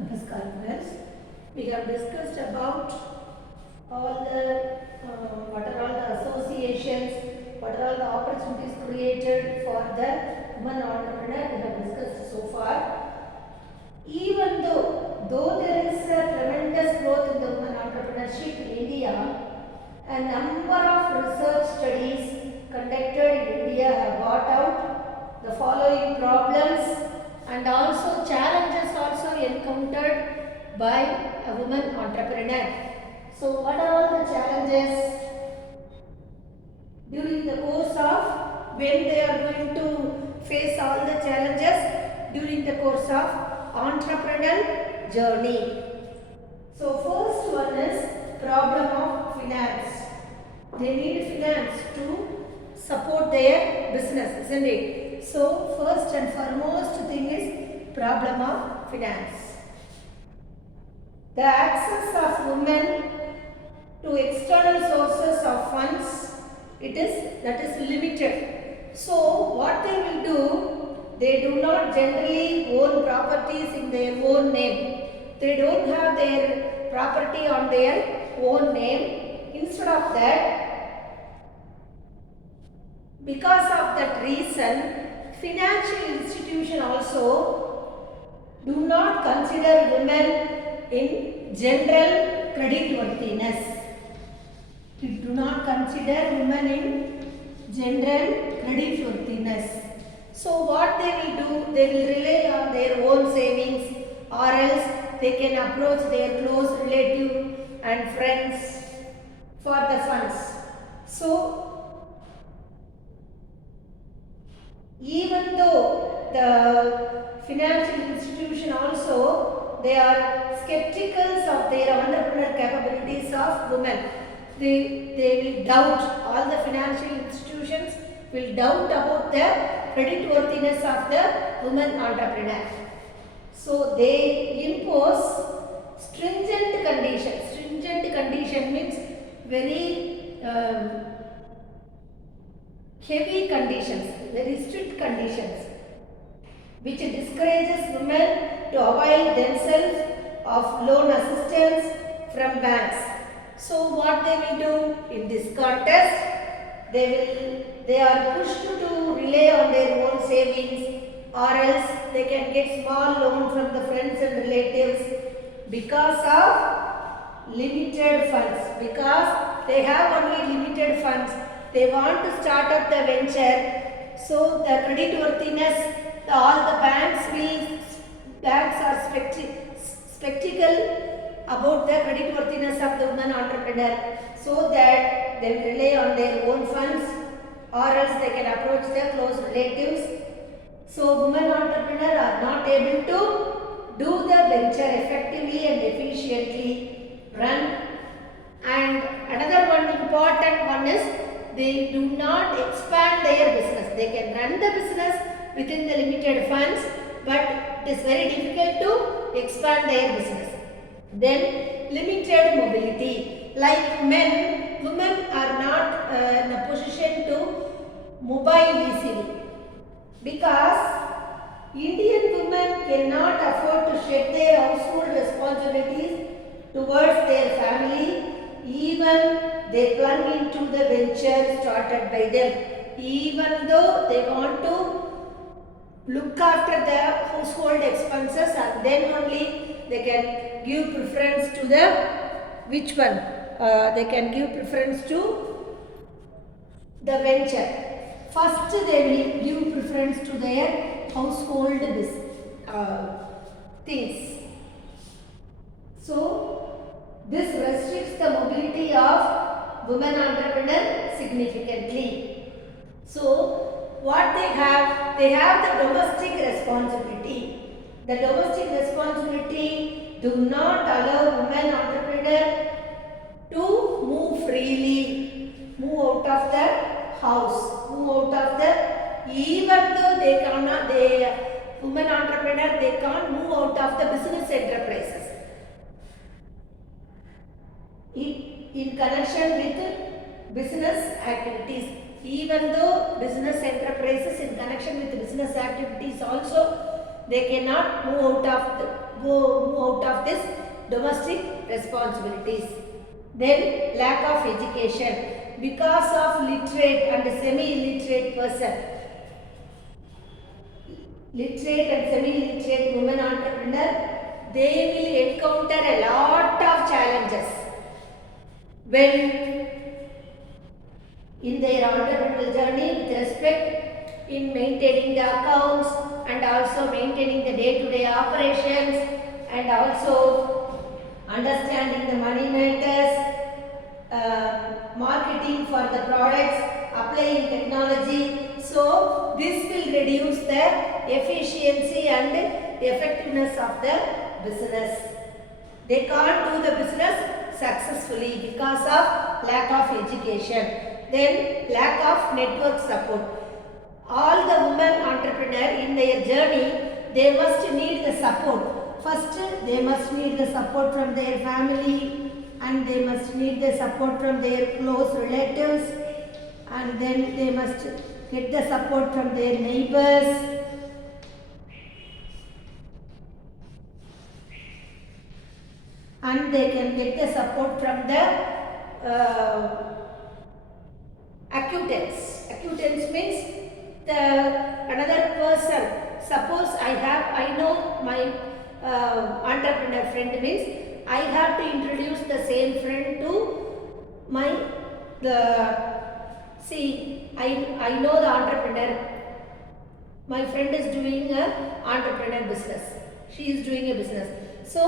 Namaskar friends. We have discussed about all the what are all the associations, what are all the opportunities created for the women entrepreneur. We have discussed so far. Even though there is a tremendous growth in the women entrepreneurship in India, a number of research studies conducted in India have brought out the following problems and also challenges also encountered by a woman entrepreneur. So what are all the challenges during the course of when they are going to face all the challenges during the course of entrepreneurial journey? So first one is problem of finance. They need finance to support their business, isn't it? So first and foremost thing is problem of finance. The access of women to external sources of funds, that is limited. So what they will do, they do not generally own properties in their own name. They don't have their property on their own name. Instead of that, because of that reason, financial institutions also do not consider women in general creditworthiness. We do not consider women in general creditworthiness. So what they will do, they will rely on their own savings, or else they can approach their close relative and friends for the funds. So even though the financial institution also, they are skeptical of their entrepreneurial capabilities of women. They will doubt, all the financial institutions will doubt about the creditworthiness of the woman entrepreneur. So they impose stringent conditions. Stringent condition means very heavy conditions, very strict conditions, which discourages women to avail themselves of loan assistance from banks. So what they will do in this contest, they are pushed to rely on their own savings, or else they can get small loan from the friends and relatives because of limited funds. Because they have only limited funds, they want to start up the venture. So the creditworthiness, all the banks are skeptical about the creditworthiness of the woman entrepreneur, so that they will rely on their own funds, or else they can approach their close relatives. So women entrepreneurs are not able to do the venture effectively and efficiently run. And another one important one is they do not expand their business. They can run the business within the limited funds, but it is very difficult to expand their business. Then limited mobility. Like men, women are not in a position to mobile easily, because Indian women cannot afford to shed their household responsibilities towards their family, even they plunge into the venture started by them. Even though they want to look after their household expenses, and then only they can give preference to the which one? They can give preference to the venture. First, they will give preference to their household things. So this restricts the mobility of women entrepreneurs significantly. So what they have the domestic responsibility. The domestic responsibility do not allow women entrepreneurs to move freely, move out of the house, move out of the, even though they cannot, women entrepreneurs, they can't move out of the business enterprises. In connection with business activities, even though business enterprises in connection with business activities also, They cannot move out of this domestic responsibilities. Then lack of education. Because of literate and semi-illiterate person, literate and semi-literate women entrepreneur, they will encounter a lot of challenges when in their entrepreneurial journey with respect in maintaining the accounts and also maintaining the day-to-day operations and also understanding the money matters, marketing for the products, applying technology. So this will reduce the efficiency and effectiveness of the business. They can't do the business successfully because of lack of education. Then lack of network support. All the women entrepreneur in their journey, they must need the support. First, they must need the support from their family, and they must need the support from their close relatives, and then they must get the support from their neighbors. And they can get the support from the acquaintance. Acquaintance means another person. Suppose I know my entrepreneur friend means I have to introduce the same friend to my I know the entrepreneur. My friend is doing a entrepreneur business. She is doing a business. So,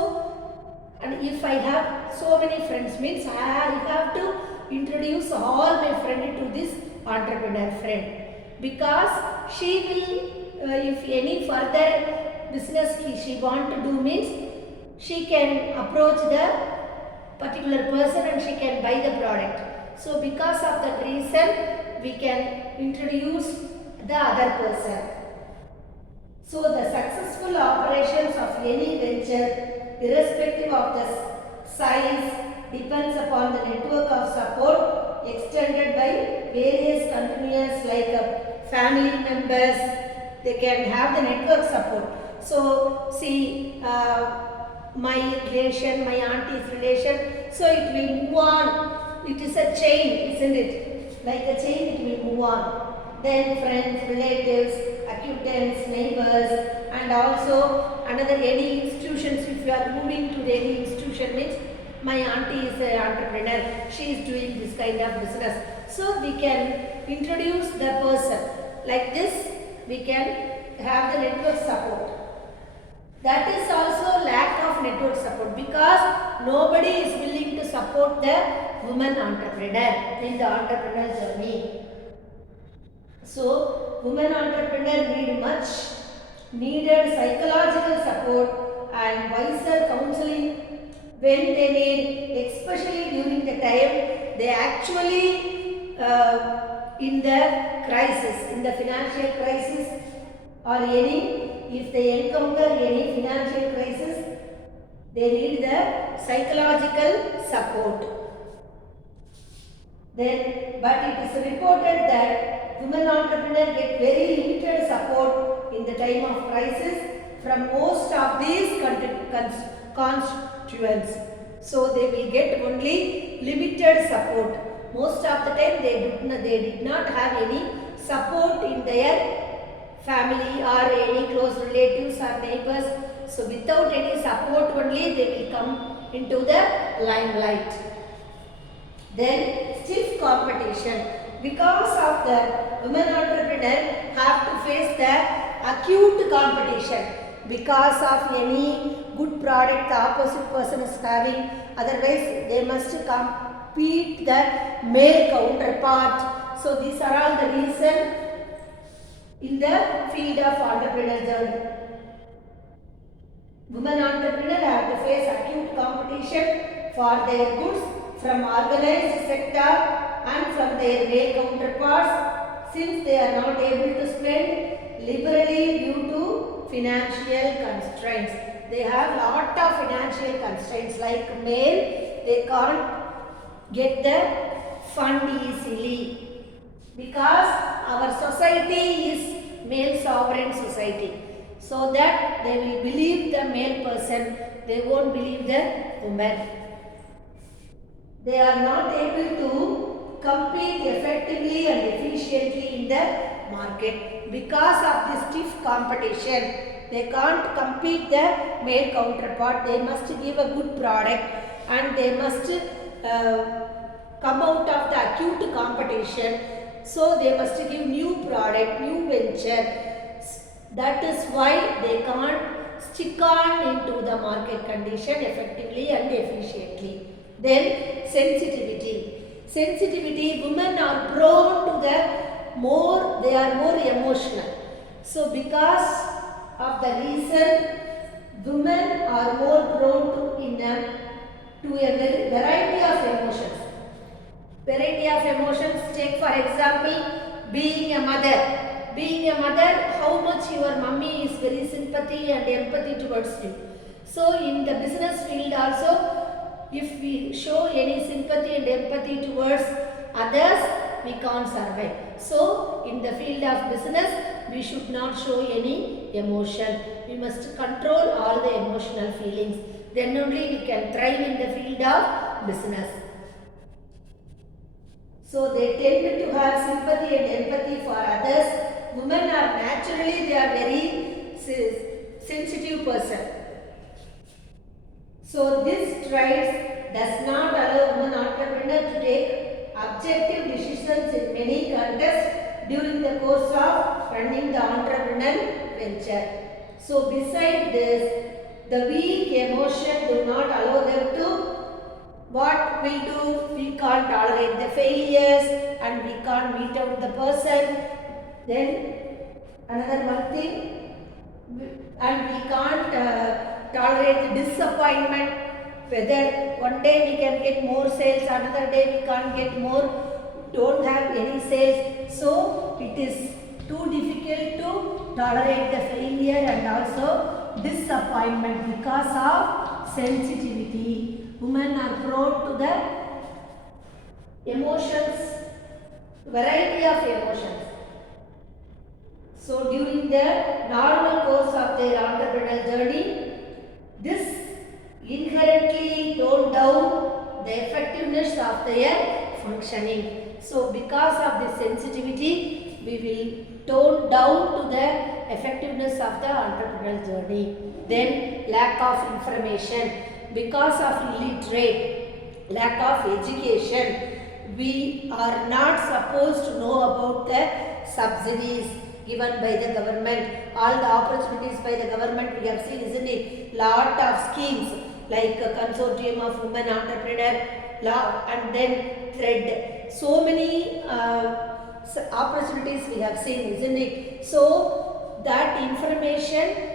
and if I have so many friends means I have to introduce all my friends to this entrepreneur friend, because she will if any further business she want to do means she can approach the particular person and she can buy the product. So because of that reason we can introduce the other person. So the successful operations of any venture, irrespective of the size, depends upon the network of support extended by various continuous like family members. They can have the network support. So see my relation, my auntie's relation, so it will move on. It is a chain, isn't it? Like a chain, it will move on. Then friends, relatives, acquaintance, neighbors, and also another any institutions. If you are moving to any institution means my auntie is an entrepreneur, she is doing this kind of business. So we can introduce the person. Like this, we can have the network support. That is also lack of network support, because nobody is willing to support the woman entrepreneur in the entrepreneur journey. So, women entrepreneur need much needed psychological support and wiser counseling when they need, especially during the time they actually in the crisis, in the financial crisis or if they encounter any financial crisis, they need the psychological support. Then, but it is reported that women entrepreneurs get very limited support in the time of crisis from most of these constituents. So they will get only limited support. Most of the time they did not have any support in their family or any close relatives or neighbors. So without any support only they will come into the limelight. Then stiff competition. Because of the women entrepreneur have to face the acute competition. Because of any good product the opposite person is having, otherwise they must compete the male counterpart. So these are all the reasons in the field of entrepreneur journey. Women entrepreneurs have to face acute competition for their goods from organized sector and from their male counterparts, since they are not able to spend liberally due to financial constraints. They have lot of financial constraints, like male, they can't get the fund easily, because our society is male sovereign society. so that they will believe the male person, they won't believe the woman. They are not able to compete effectively and efficiently in the market because of this stiff competition. They can't compete the male counterpart. They must give a good product and they must come out of the acute competition. So they must give new product, new venture. That is why they can't stick on into the market condition effectively and efficiently. Then sensitivity. Sensitivity, women are prone to they are more emotional. So because of the reason, women are more prone to a variety of emotions. Variety of emotions, take for example, being a mother. Being a mother, how much your mummy is very sympathy and empathy towards you. So in the business field also, if we show any sympathy and empathy towards others, we can't survive. So in the field of business, we should not show any emotion. We must control all the emotional feelings. Then only we can thrive in the field of business. So they tend to have sympathy and empathy for others. Women are naturally, they are very sensitive person. So this traits does not allow women entrepreneur to take objective decisions in many contests during the course of running the entrepreneurial venture. So beside this, the weak emotion do not allow them to what we do, we can't tolerate the failures and we can't meet out the person. Then another one thing, and we can't tolerate the disappointment, whether one day we can get more sales, another day we can't get more, don't have any sales. So it is too difficult to tolerate the failure and also disappointment because of sensitivity. Women are prone to the emotions, variety of emotions. So during the normal course of their entrepreneurial journey, this inherently tone down the effectiveness of their functioning. So because of this sensitivity, we will tone down to the effectiveness of the entrepreneurial journey. Then lack of information. Because of illiterate, lack of education, we are not supposed to know about the subsidies given by the government, all the opportunities by the government we have seen, isn't it? Lot of schemes like a consortium of women entrepreneur, and then thread. So many opportunities we have seen, isn't it? So that information,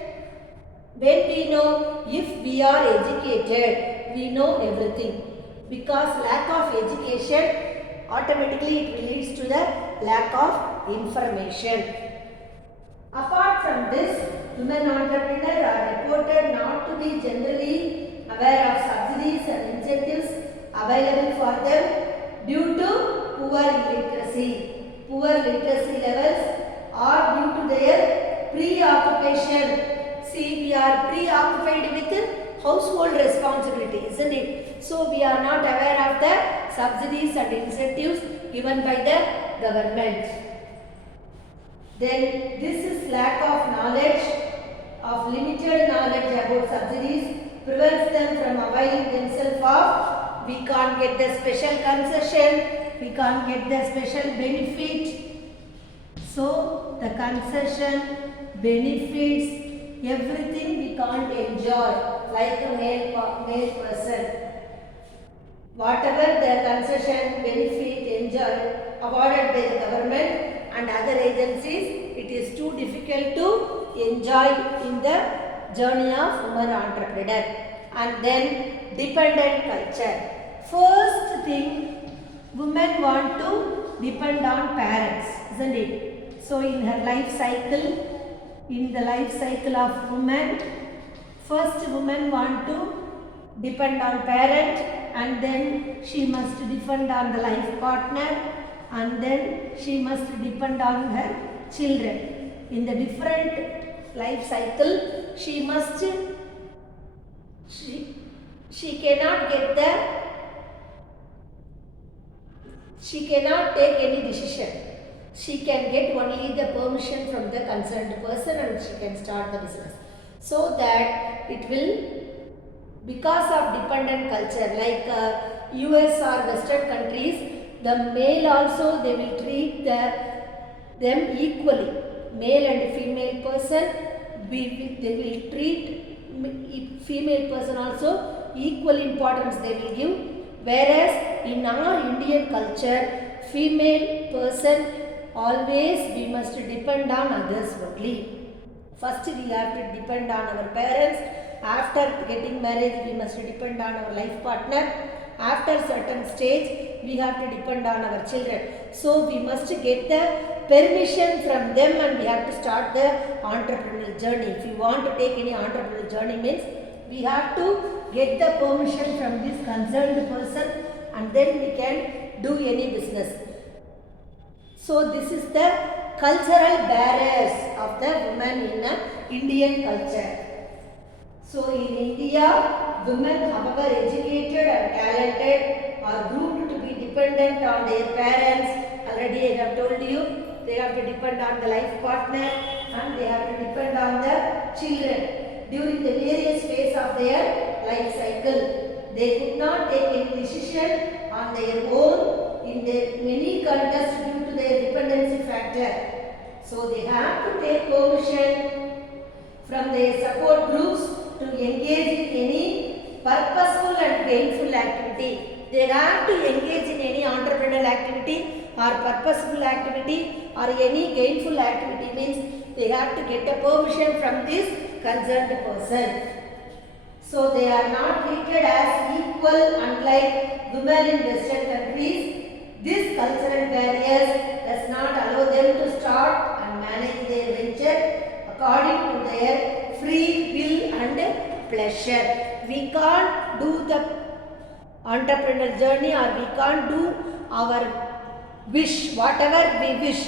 when we know, if we are educated, we know everything. Because lack of education, automatically it will lead to the lack of information. Apart from this, women entrepreneurs are reported not to be generally aware of subsidies and incentives available for them due to poor literacy. Poor literacy levels are due to their preoccupation. See, we are preoccupied with household responsibility, isn't it? So we are not aware of the subsidies and incentives given by the government. Then this is lack of knowledge, of limited knowledge about subsidies prevents them from availing themselves of, we can't get the special concession, we can't get the special benefit. So the concession, benefits, everything we can't enjoy like a male person. Whatever the concession, benefit, enjoy awarded by the government and other agencies, it is too difficult to enjoy in the journey of women entrepreneur. And then dependent culture. First thing, women want to depend on parents, isn't it? So in her life cycle, in the life cycle of women, first women want to depend on parent, and then she must depend on the life partner, and then she must depend on her children. In the different life cycle, she must, she cannot get the, she cannot take any decision. She can get only the permission from the concerned person and she can start the business. So that it will, because of dependent culture like US or Western countries, the male also they will treat them equally. Male and female person, they will treat female person also equal importance they will give. Whereas in our Indian culture, female person always we must depend on others only. First we have to depend on our parents. After getting married, we must depend on our life partner. After certain stage, we have to depend on our children. So we must get the permission from them and we have to start the entrepreneurial journey. If you want to take any entrepreneurial journey means, we have to get the permission from this concerned person and then we can do any business. So this is the cultural barriers of the women in Indian culture. So in India, women however educated and talented are groomed to be dependent on their parents. Already I have told you, they have to depend on the life partner and they have to depend on the children. During the various phases of their life cycle, they could not take any decision on their own in their many contexts due to their dependency factor. So they have to take permission from their support groups to engage in any purposeful and gainful activity. They have to engage in any entrepreneurial activity or purposeful activity or any gainful activity means they have to get a permission from this concerned person. So they are not treated as equal unlike women in Western countries. This cultural barriers does not allow them to start and manage their venture according to their free will and pleasure. We can't do the entrepreneurial journey or we can't do our wish, whatever we wish.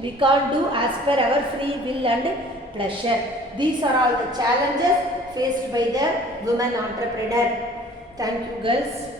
We can't do as per our free will and pleasure. These are all the challenges faced by the women entrepreneur. Thank you girls.